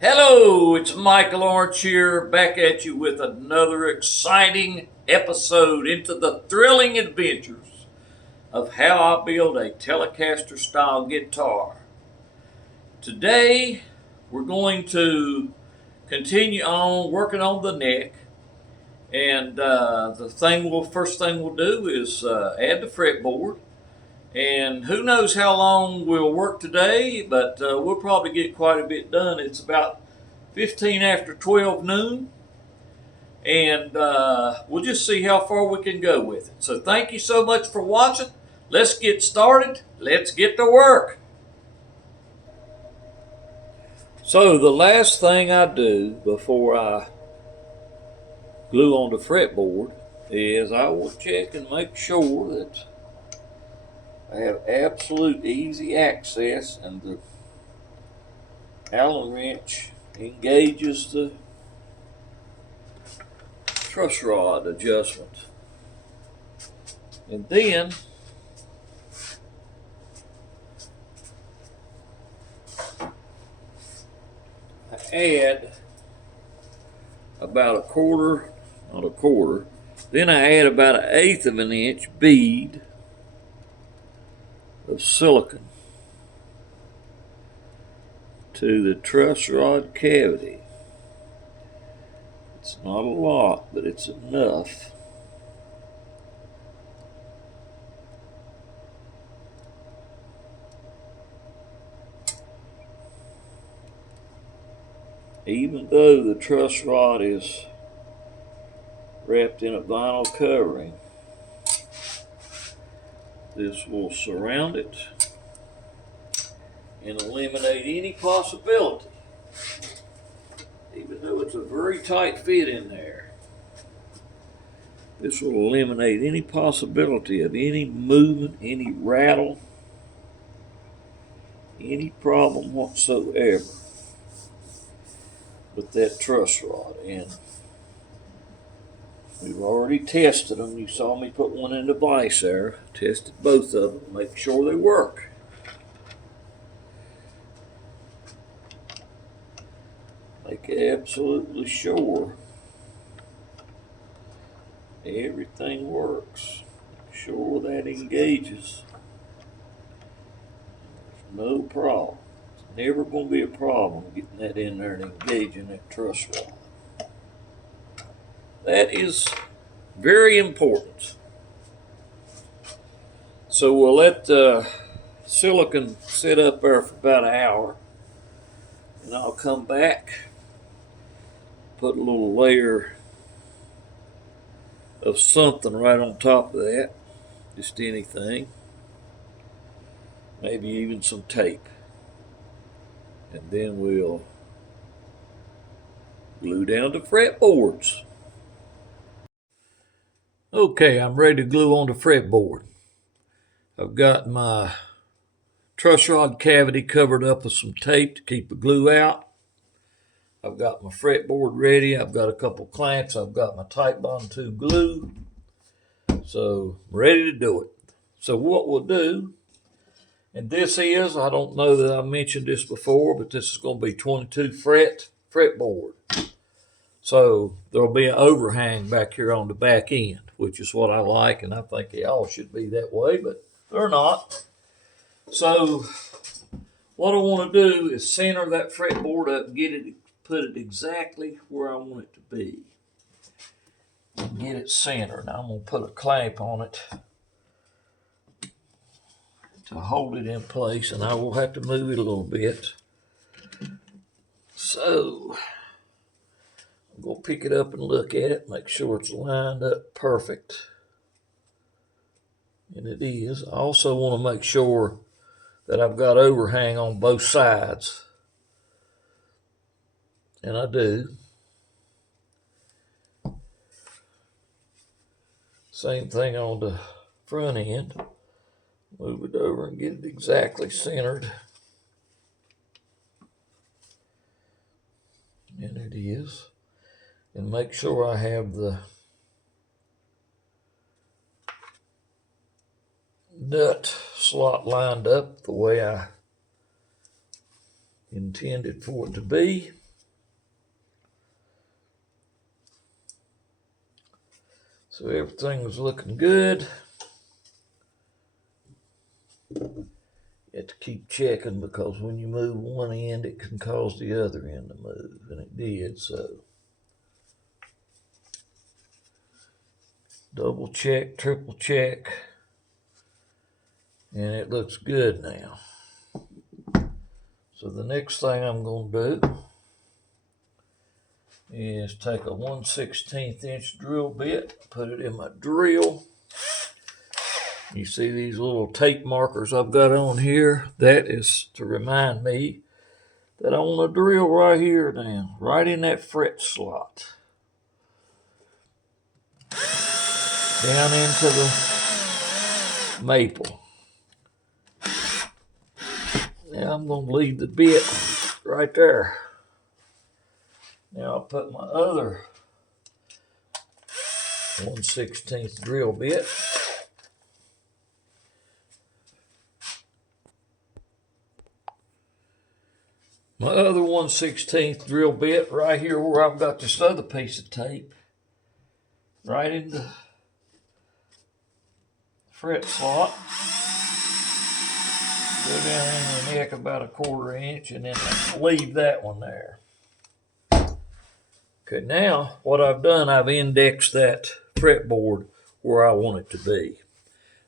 Hello, it's Michael Orange here, back at you with another exciting episode into the thrilling adventures of how I build a Telecaster style guitar. Today, we're going to continue on working on the neck, and first thing we'll do is add the fretboard. And who knows how long we'll work today, but we'll probably get quite a bit done. It's about 15 after 12 noon, and we'll just see how far we can go with it. So thank you so much for watching. Let's get started. Let's get to work. So the last thing I do before I glue on the fretboard is I will check and make sure that I have absolute easy access and the Allen wrench engages the truss rod adjustment. And then I add about not a quarter, then I add about 1/8 of an inch bead of silicone to the truss rod cavity. It's not a lot, but it's enough. Even though the truss rod is wrapped in a vinyl covering, this will surround it and eliminate any possibility, even though it's a very tight fit in there. This will eliminate any possibility of any movement, any rattle, any problem whatsoever with that truss rod. And we've already tested them. You saw me put one in the vise there. Tested both of them, make sure they work. Make absolutely sure everything works. Make sure that engages. There's no problem. It's never going to be a problem getting that in there and engaging that truss rod. That is very important. So we'll let the silicone sit up there for about an hour, and I'll come back, put a little layer of something right on top of that, just anything, maybe even some tape, and then we'll glue down the fretboards. Okay, I'm ready to glue on the fretboard. I've got my truss rod cavity covered up with some tape to keep the glue out. I've got my fretboard ready. I've got a couple clamps. I've got my Titebond 2 glue. So I'm ready to do it. So what we'll do, and this is, I don't know that I mentioned this before, but this is going to be 22 fretboard. So there'll be an overhang back here on the back end, which is what I like, and I think they all should be that way, but they're not. So what I want to do is center that fretboard up, put it exactly where I want it to be. And get it centered. I'm going to put a clamp on it to hold it in place, and I will have to move it a little bit. So I'm going to pick it up and look at it, make sure it's lined up perfect. And it is. I also want to make sure that I've got overhang on both sides. And I do. Same thing on the front end. Move it over and get it exactly centered. And it is. And make sure I have the nut slot lined up the way I intended for it to be. So everything was looking good. You have to keep checking because when you move one end, it can cause the other end to move, and it did. So double check, triple check, and it looks good now. So the next thing I'm going to do is take a 1/16 inch drill bit, put it in my drill. You see these little tape markers I've got on here? That is to remind me that I want to drill right here now, right in that fret slot. Down into the maple. Now I'm going to leave the bit right there. Now I'll put my other 1/16 drill bit. My other 1/16 drill bit right here where I've got this other piece of tape. Right in the fret slot. Go down in the neck about a 1/4 inch and then leave that one there. Okay, now what I've done, I've indexed that fretboard where I want it to be.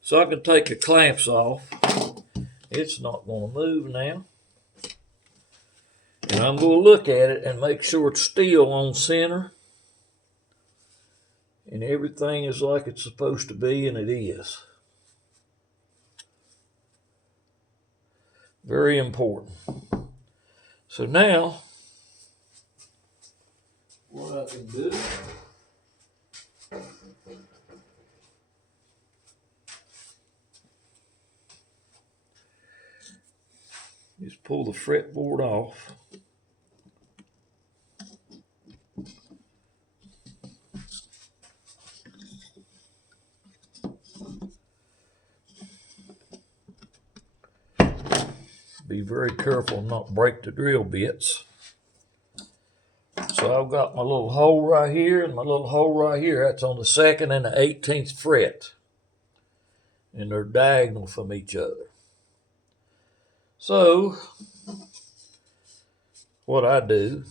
So I can take the clamps off. It's not going to move now. And I'm going to look at it and make sure it's still on center. And everything is like it's supposed to be, and it is. Very important. So now, what I can do is pull the fretboard off. Be very careful not break the drill bits. So I've got my little hole right here and my little hole right here. That's on the 2nd and the 18th fret. And they're diagonal from each other. So what I do,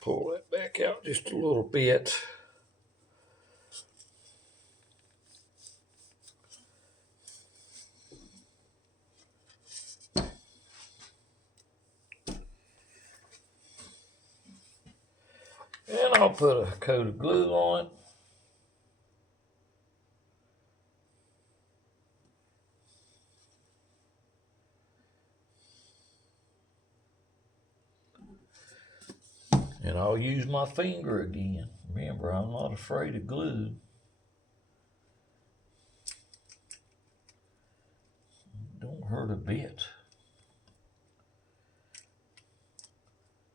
pull that back out just a little bit. And I'll put a coat of glue on it. And I'll use my finger again. Remember, I'm not afraid of glue. Don't hurt a bit.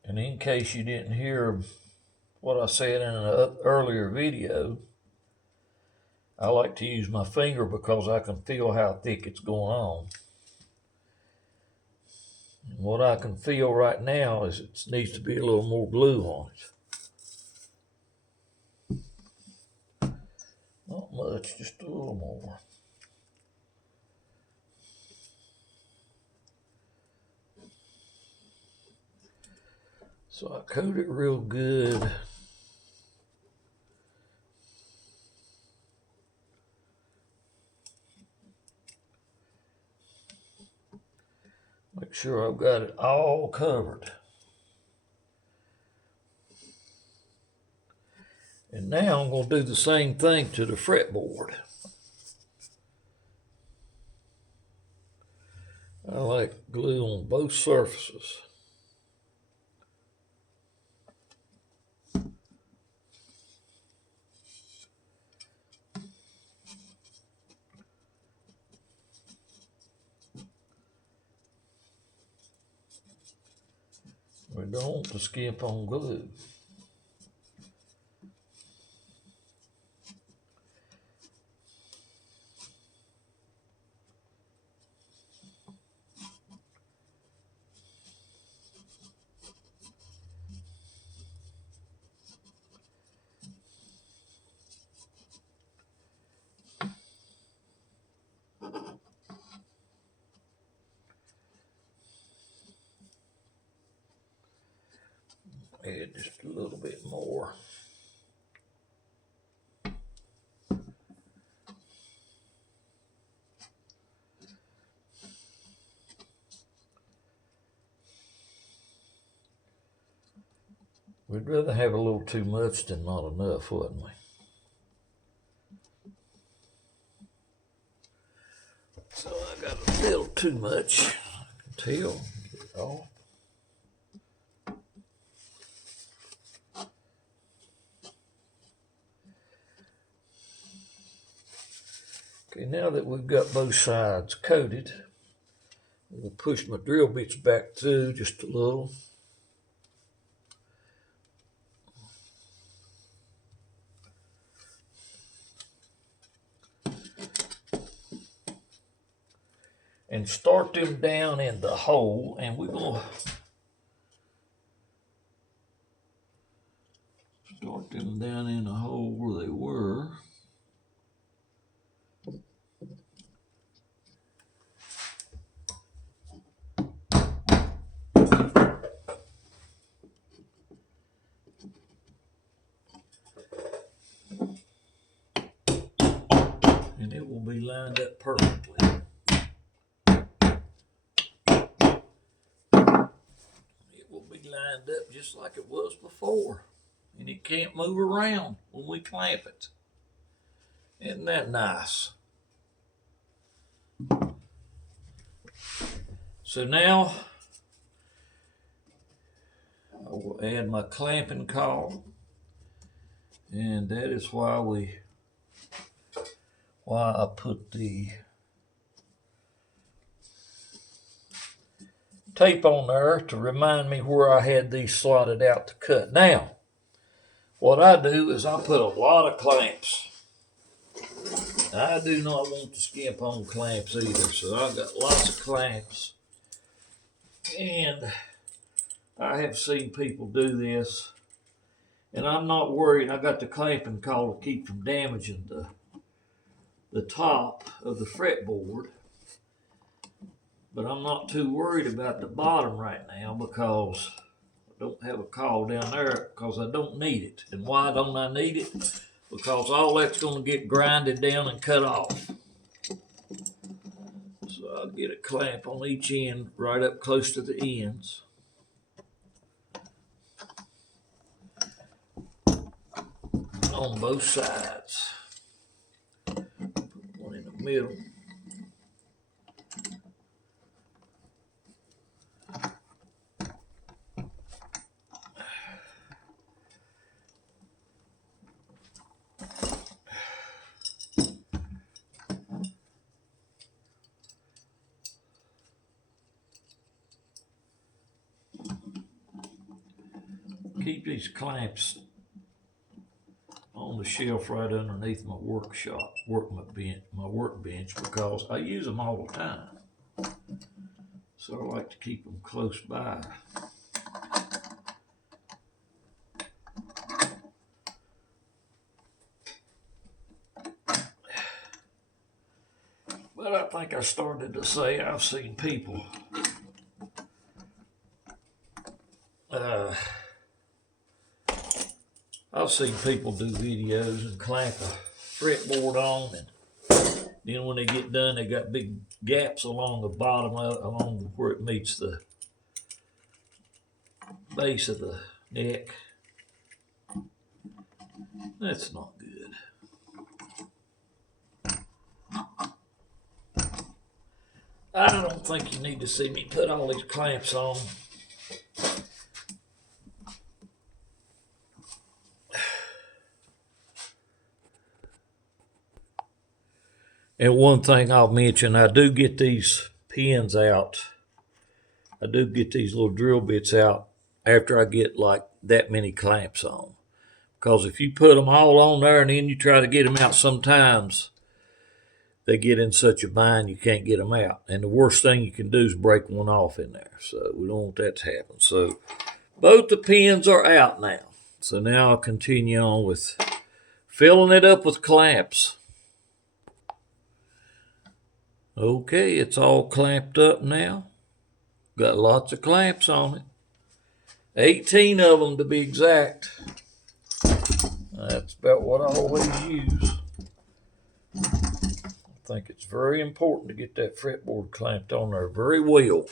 And in case you didn't hear what I said in an earlier video, I like to use my finger because I can feel how thick it's going on. And what I can feel right now is it needs to be a little more glue on it. Not much, just a little more. So I coat it real good. Make sure I've got it all covered. And now I'm going to do the same thing to the fretboard. I like glue on both surfaces. We don't want to skimp on glue. Add just a little bit more. We'd rather have a little too much than not enough, wouldn't we? So I got a little too much. I can tell. Get it off. Okay, now that we've got both sides coated, I'm going to push my drill bits back through just a little. And start them down in the hole, and we're going to start them down in the hole where they were. And it will be lined up perfectly. It will be lined up just like it was before. And it can't move around when we clamp it. Isn't that nice? So now I will add my clamping caul, and that is why I put the tape on there to remind me where I had these slotted out to cut. Now, what I do is I put a lot of clamps. I do not want to skimp on clamps either, so I've got lots of clamps. And I have seen people do this, and I'm not worried. I got the clamping caul to keep from damaging the top of the fretboard, but I'm not too worried about the bottom right now because I don't have a caul down there because I don't need it. And why don't I need it? Because all that's going to get grinded down and cut off. So I'll get a clamp on each end right up close to the ends. On both sides. Put one in the middle. Keep these clamps on the shelf right underneath my workbench because I use them all the time. So I like to keep them close by. But I think I started to say I've seen people do videos and clamp a fretboard on, and then when they get done, they got big gaps along the bottom of it, along where it meets the base of the neck. That's not good. I don't think you need to see me put all these clamps on. And one thing I'll mention, I do get these pins out. I do get these little drill bits out after I get like that many clamps on. Because if you put them all on there and then you try to get them out, sometimes they get in such a bind you can't get them out. And the worst thing you can do is break one off in there. So we don't want that to happen. So both the pins are out now. So now I'll continue on with filling it up with clamps. Okay, it's all clamped up now. Got lots of clamps on it. 18 of them to be exact. That's about what I always use. I think it's very important to get that fretboard clamped on there very well.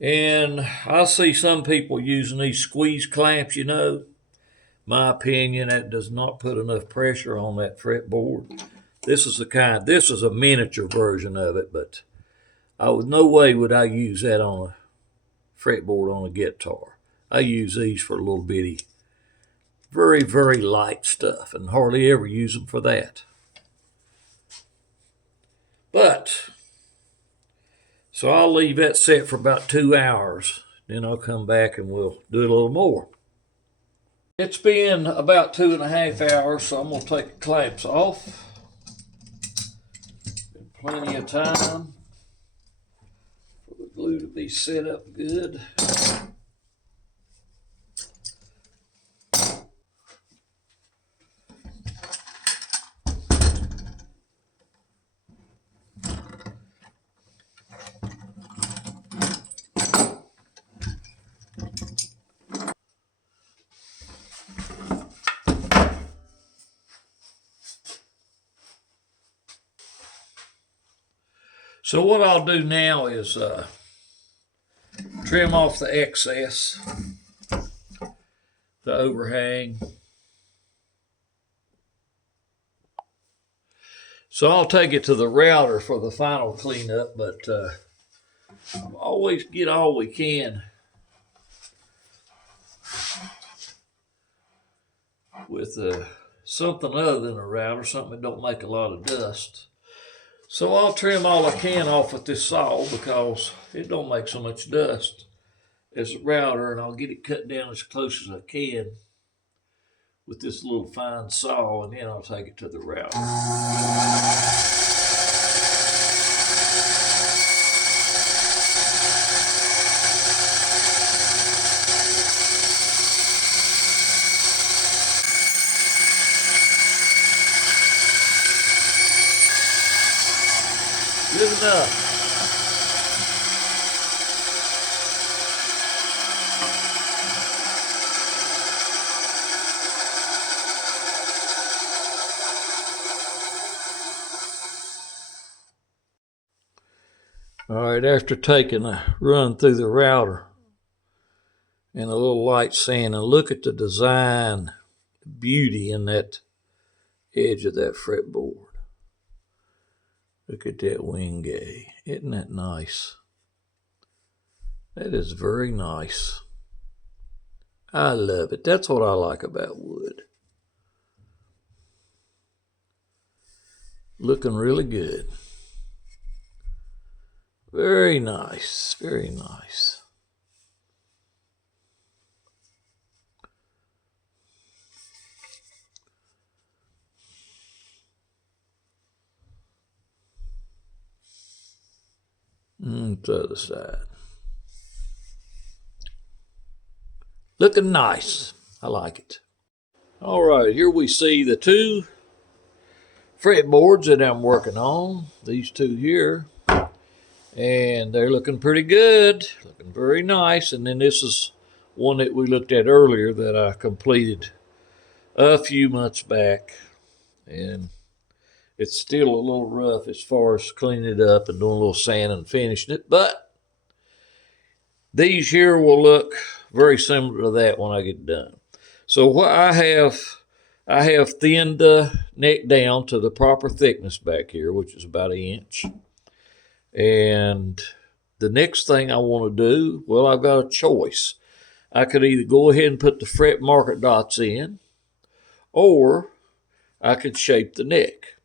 And I see some people using these squeeze clamps, you know. My opinion, that does not put enough pressure on that fretboard. This is a miniature version of it, but no way would I use that on a fretboard on a guitar. I use these for a little bitty, very, very light stuff, and hardly ever use them for that. But, so I'll leave that set for about 2 hours. Then I'll come back and we'll do a little more. It's been about 2.5 hours, so I'm going to take the clamps off. Been plenty of time for the glue to be set up good. So what I'll do now is trim off the excess, the overhang. So I'll take it to the router for the final cleanup, but always get all we can with something other than a router, something that don't make a lot of dust. So I'll trim all I can off with this saw because it don't make so much dust as a router, and I'll get it cut down as close as I can with this little fine saw, and then I'll take it to the router. Good enough. All right, after taking a run through the router and a little light sand, and look at the design beauty in that edge of that fretboard. Look at that wingay. Isn't that nice? That is very nice. I love it. That's what I like about wood. Looking really good. Very nice. Very nice. The other side. Looking nice. I like it. All right, here we see the two fretboards that I'm working on. These two here. And they're looking pretty good. Looking very nice. And then this is one that we looked at earlier that I completed a few months back. And it's still a little rough as far as cleaning it up and doing a little sand and finishing it. But these here will look very similar to that when I get done. So what I have thinned the neck down to the proper thickness back here, which is about 1 inch. And the next thing I want to do, well, I've got a choice. I could either go ahead and put the fret marker dots in, or I could shape the neck.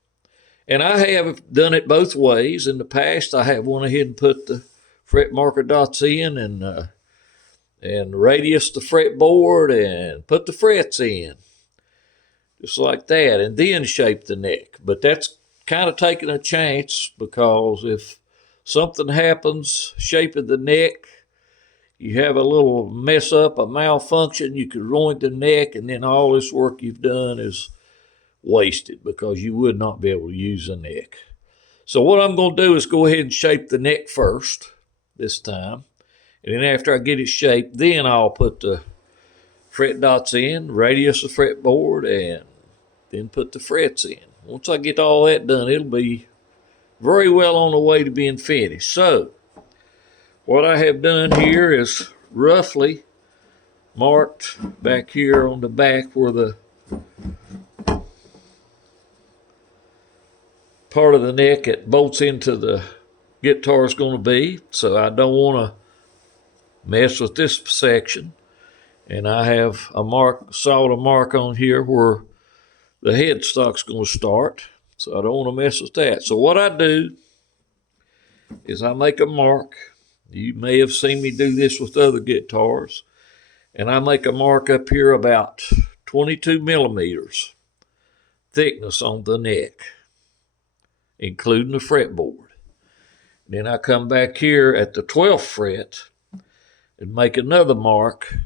And I have done it both ways. In the past, I have went ahead and put the fret marker dots in and radius the fretboard and put the frets in, just like that, and then shape the neck. But that's kind of taking a chance, because if something happens shaping the neck, you have a little mess up, a malfunction, you could ruin the neck, and then all this work you've done is wasted because you would not be able to use the neck. So what I'm going to do is go ahead and shape the neck first this time, And then after I get it shaped, then I'll put the fret dots in, radius of fretboard, and then put the frets in. Once I get all that done, it'll be very well on the way to being finished. So what I have done here is roughly marked back here on the back where the part of the neck that bolts into the guitar is going to be. So I don't want to mess with this section. And I have a solid mark on here where the headstock's going to start. So I don't want to mess with that. So what I do is I make a mark. You may have seen me do this with other guitars. And I make a mark up here about 22 millimeters thickness on the neck, including the fretboard. Then I come back here at the 12th fret and make another mark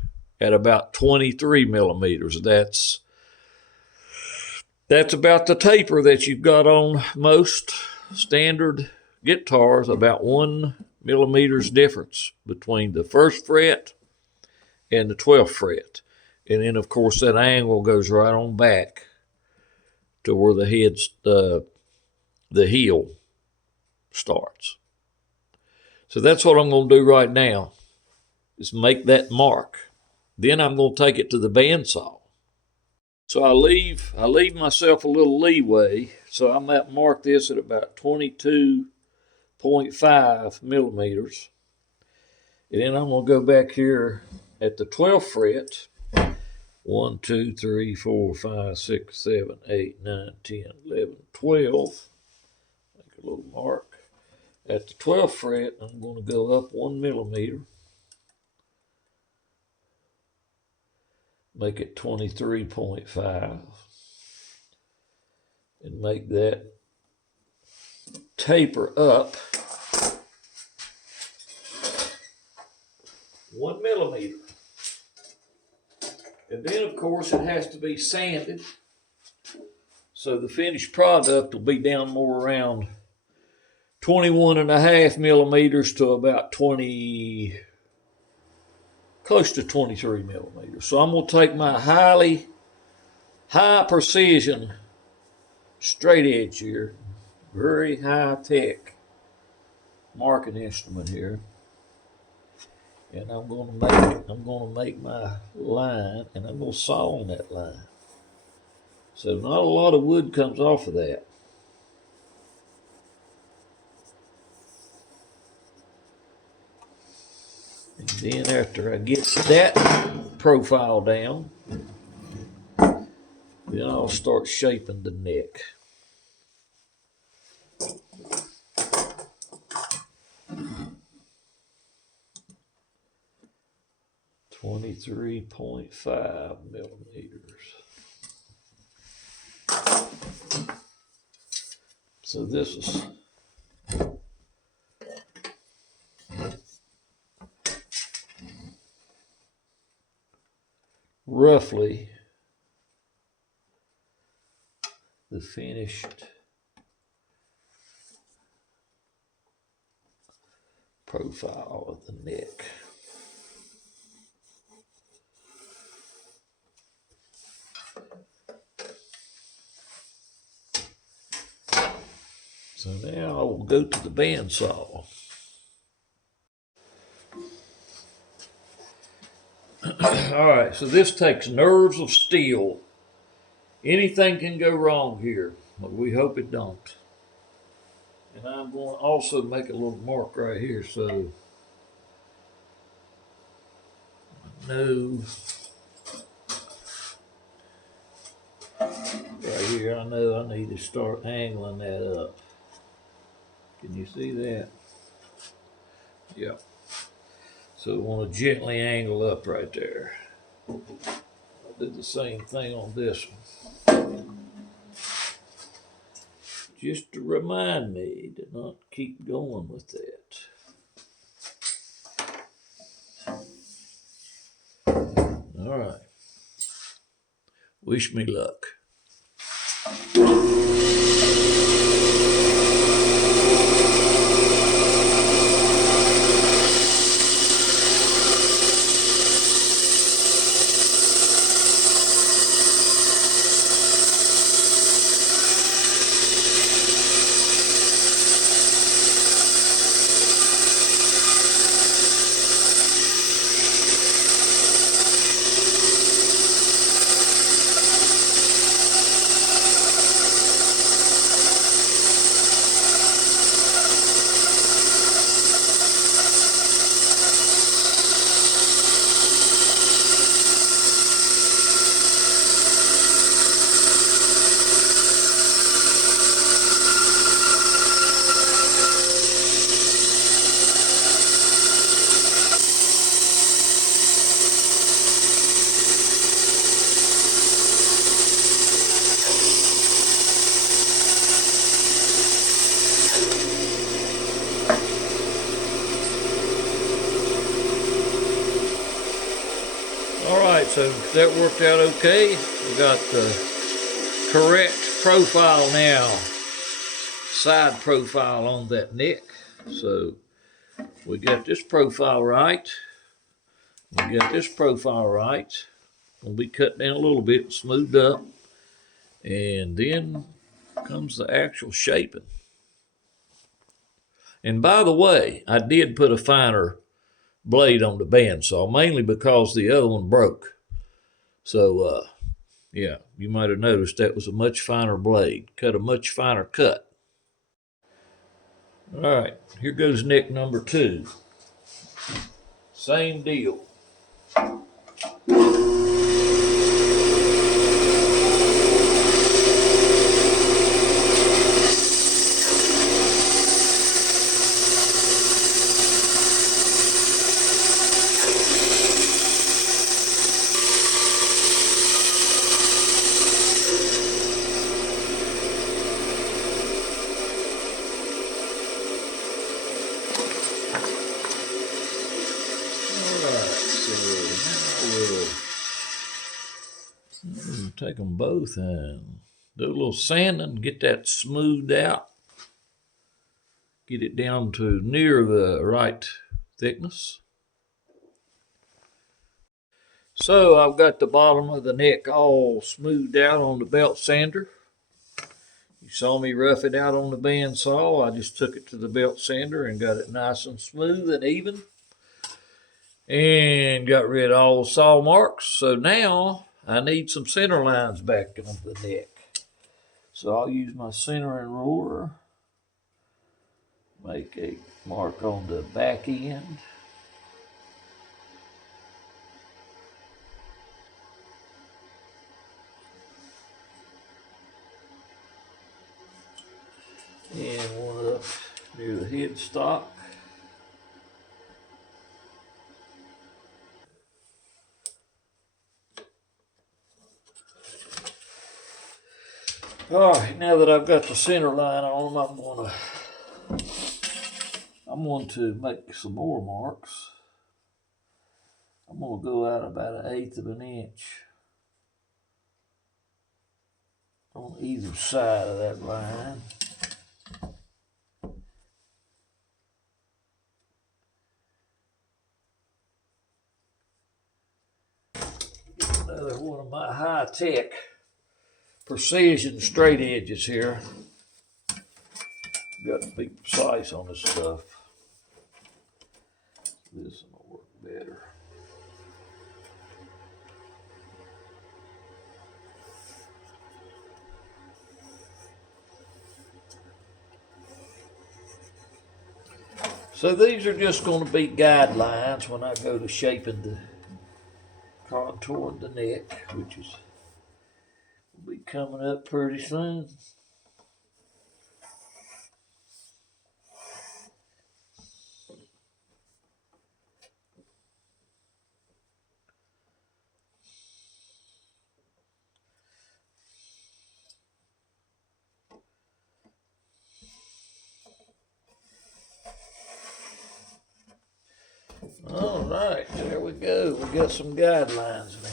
at about 23 millimeters. That's about the taper that you've got on most standard guitars, about 1 millimeter's difference between the 1st fret and the 12th fret. And then, of course, that angle goes right on back to where the heel starts. So that's what I'm going to do right now, is make that mark. Then I'm going to take it to the bandsaw. So I leave myself a little leeway. So I might mark this at about 22.5 millimeters. And then I'm going to go back here at the 12th fret. 1, 2, 3, 4, 5, 6, 7, 8, 9, 10, 11, 12. Make a little mark. At the 12th fret, I'm going to go up 1 millimeter. Make it 23.5. And make that taper up 1 millimeter. And then, of course, it has to be sanded. So the finished product will be down more around 21.5 millimeters to about close to 23 millimeters. So I'm going to take my high precision straight edge here, very high tech marking instrument here. And I'm going to make my line, and I'm going to saw on that line. So not a lot of wood comes off of that. And then after I get that profile down, then I'll start shaping the neck. 23.5 millimeters. So this is roughly the finished profile of the neck. So now I will go to the bandsaw. All right, so this takes nerves of steel. Anything can go wrong here, but we hope it don't. And I'm going to also make a little mark right here, so I know right here, I know I need to start angling that up. Can you see that? Yep. So I want to gently angle up right there. I'll do the same thing on this one. Just to remind me to not keep going with that. All right. Wish me luck. so that worked out okay. We got the correct profile now, side profile on that neck. So we got this profile right. We got this profile right. We'll be cut down a little bit, smoothed up. And then comes the actual shaping. And by the way, I did put a finer blade on the bandsaw, mainly because the other one broke. So, yeah, you might have noticed that was a much finer blade, cut a much finer cut. All right, here goes neck number 2. Same deal. Take them both and do a little sanding, get that smoothed out, get it down to near the right thickness. So I've got the bottom of the neck all smoothed out on the belt sander. You saw me rough it out on the bandsaw. I just took it to the belt sander and got it nice and smooth and even. And got rid of all the saw marks. So now I need some center lines back on the neck. So I'll use my centering ruler, make a mark on the back end. And one up near the headstock. All right, now that I've got the center line on them, I'm going to make some more marks. I'm going to go out about 1/8 of an inch on either side of that line. Another one of my high-tech precision straight edges here. Got to be precise on this stuff. This will work better. So these are just going to be guidelines when I go to shaping the contour of the neck, which is will be coming up pretty soon. All right, there we go. We got some guidelines now.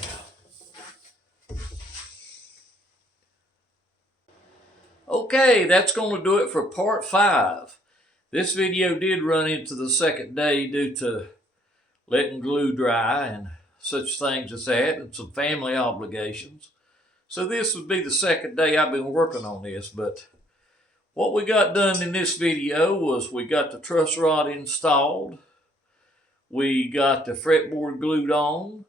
Okay, that's going to do it for part 5. This video did run into the second day due to letting glue dry and such things as that, and some family obligations. So this would be the second day I've been working on this, but what we got done in this video was we got the truss rod installed, we got the fretboard glued on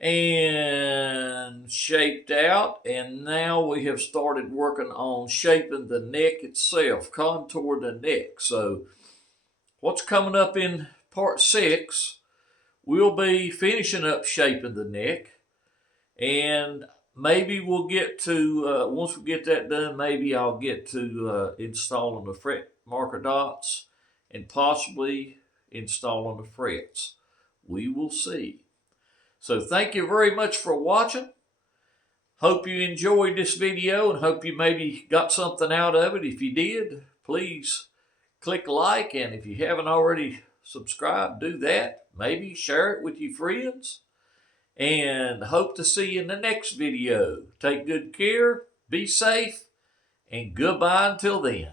and shaped out, and now we have started working on shaping the neck itself, contour the neck. So what's coming up in part 6, we'll be finishing up shaping the neck, and maybe we'll get to, once we get that done, maybe I'll get to installing the fret marker dots and possibly installing the frets. We will see. So thank you very much for watching. Hope you enjoyed this video and hope you maybe got something out of it. If you did, please click like, and if you haven't already subscribed, do that. Maybe share it with your friends. and hope to see you in the next video. Take good care, be safe, and goodbye until then.